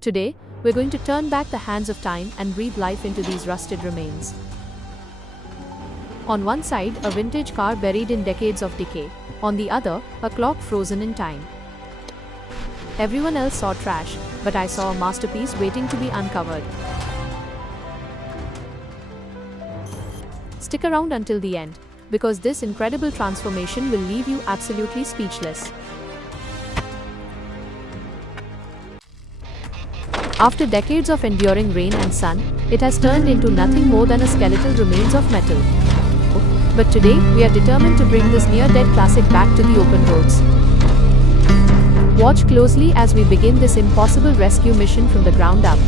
Today, we're going to turn back the hands of time and breathe life into these rusted remains. On one side, a vintage car buried in decades of decay. On the other, a clock frozen in time. Everyone else saw trash, but I saw a masterpiece waiting to be uncovered. Stick around until the end, because this incredible transformation will leave you absolutely speechless. After decades of enduring rain and sun, it has turned into nothing more than a skeletal remains of metal. But today, we are determined to bring this near-dead classic back to the open roads. Watch closely as we begin this impossible rescue mission from the ground up.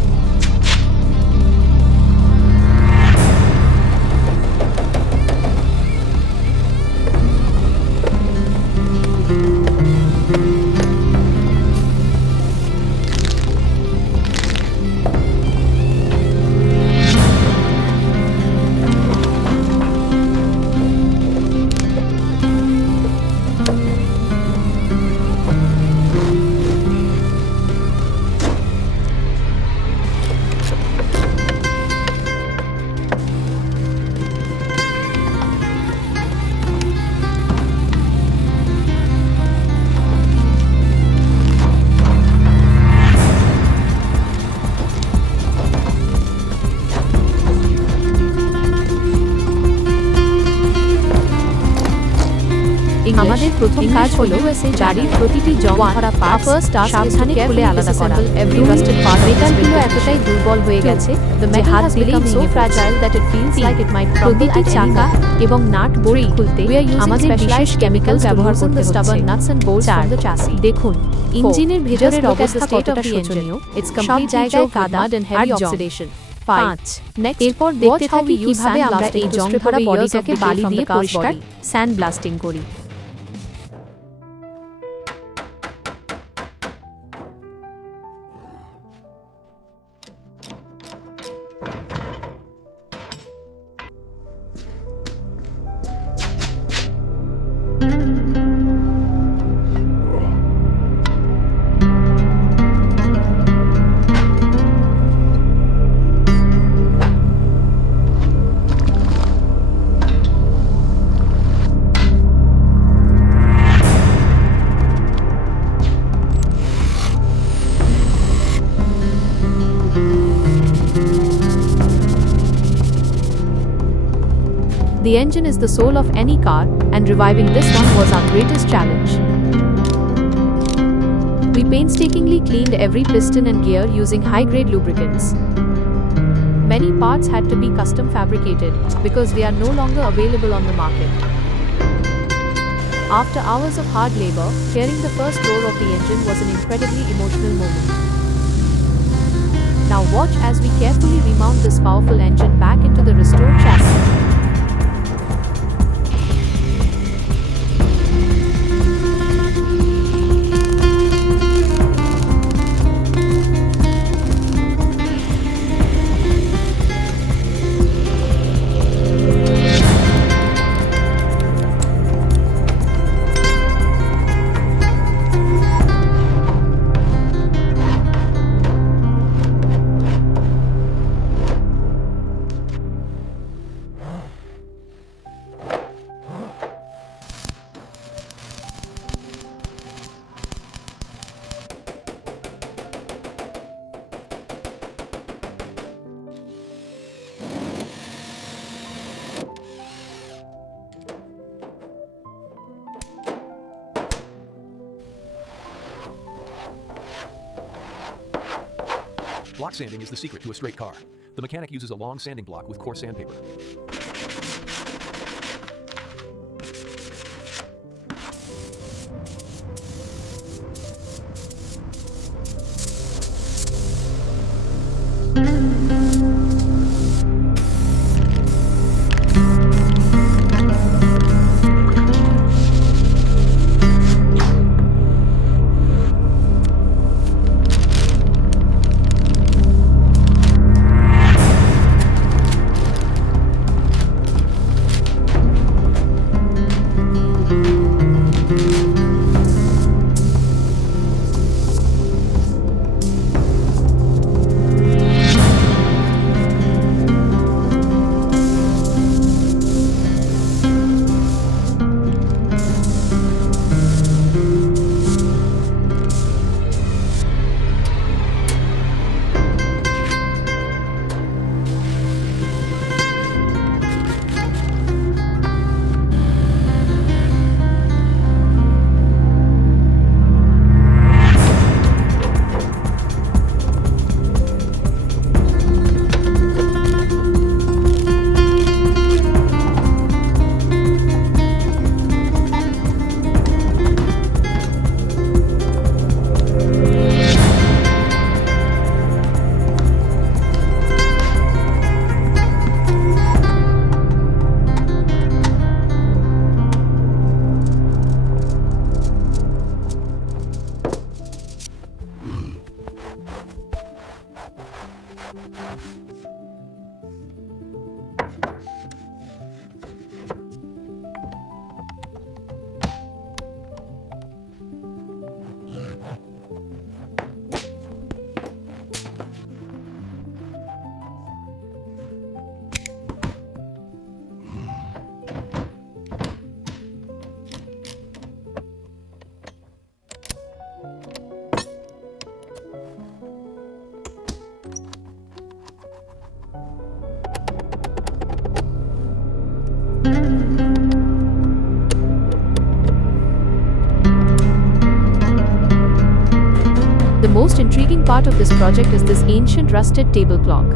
আমাদের প্রথম কাজ হলো গাড়ির প্রতিটি জং ভরা parts সাবধানে খুলে আলাদা করা। মেটালগুলো এতটাই দুর্বল হয়ে গেছে যে হাত দিলেই so fragile that it feels like it might প্রতিটি চাকা এবং নাট বোল্ট খুলতে আমাদের বিশেষ কেমিক্যাল ব্যবহার করতে হচ্ছে। দেখুন, ইঞ্জিনের ভেতরের অবস্থা কতটা শোচনীয়। সব জায়গায় কাদা আর অক্সিডেশন। 5 এরপর দেখতে থাকি কিভাবে আমরা এই জং ভরা বডিটাকে বালি দিয়ে পরিষ্কার স্যান্ড ব্লাস্টিং করি। The engine is the soul of any car, and reviving this one was our greatest challenge. We painstakingly cleaned every piston and gear using high-grade lubricants. Many parts had to be custom fabricated because they are no longer available on the market. After hours of hard labor, hearing the first roar of the engine was an incredibly emotional moment. Now watch as we carefully remount this powerful engine back into the restored chassis. Block sanding is the secret to a straight car. The mechanic uses a long sanding block with coarse sandpaper. The most intriguing part of this project is this ancient rusted table clock.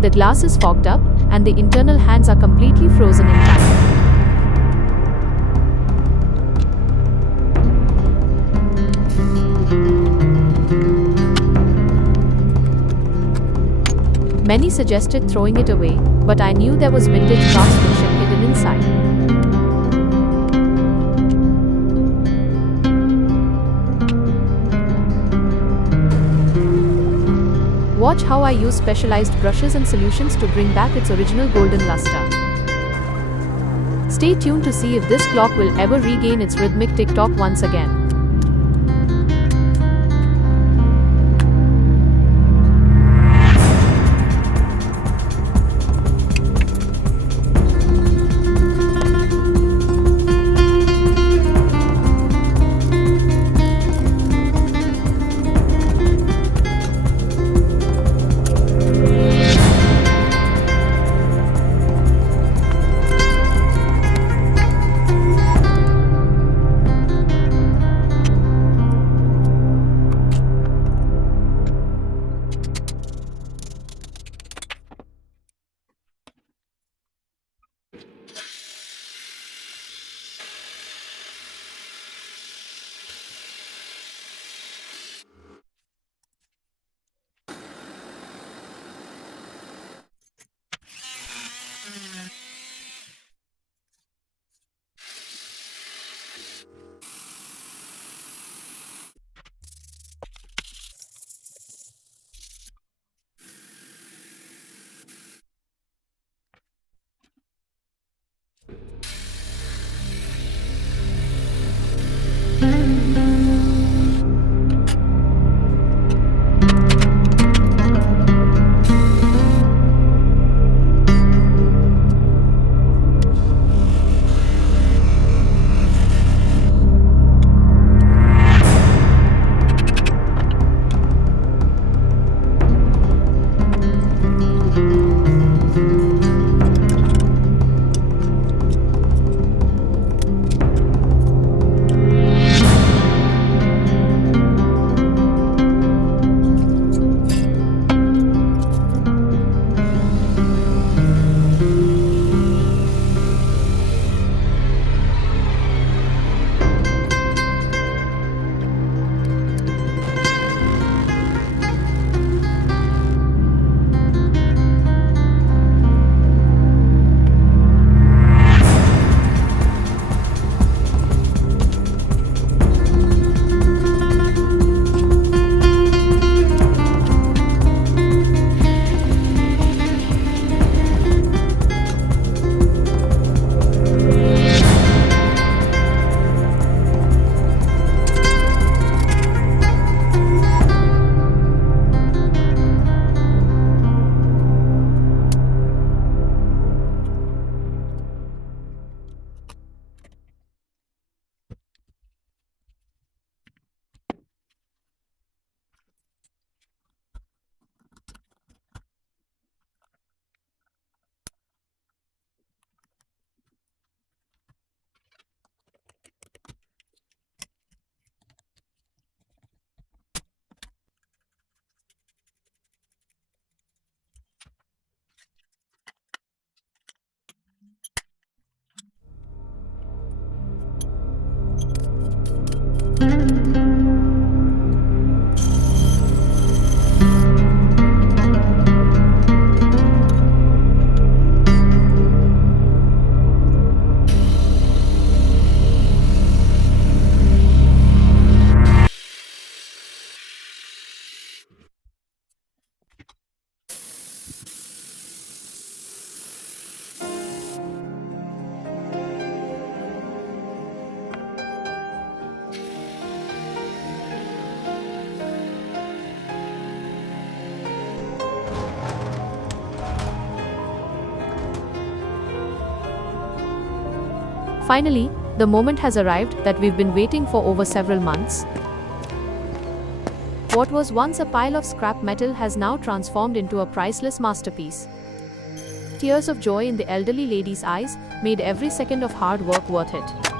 The glass is fogged up, and the internal hands are completely frozen in time. Many suggested throwing it away, but I knew there was vintage craftsmanship hidden inside. Watch how I use specialized brushes and solutions to bring back its original golden luster. Stay tuned to see if this clock will ever regain its rhythmic tick-tock once again. Finally, the moment has arrived that we've been waiting for over several months. What was once a pile of scrap metal has now transformed into a priceless masterpiece. Tears of joy in the elderly lady's eyes made every second of hard work worth it.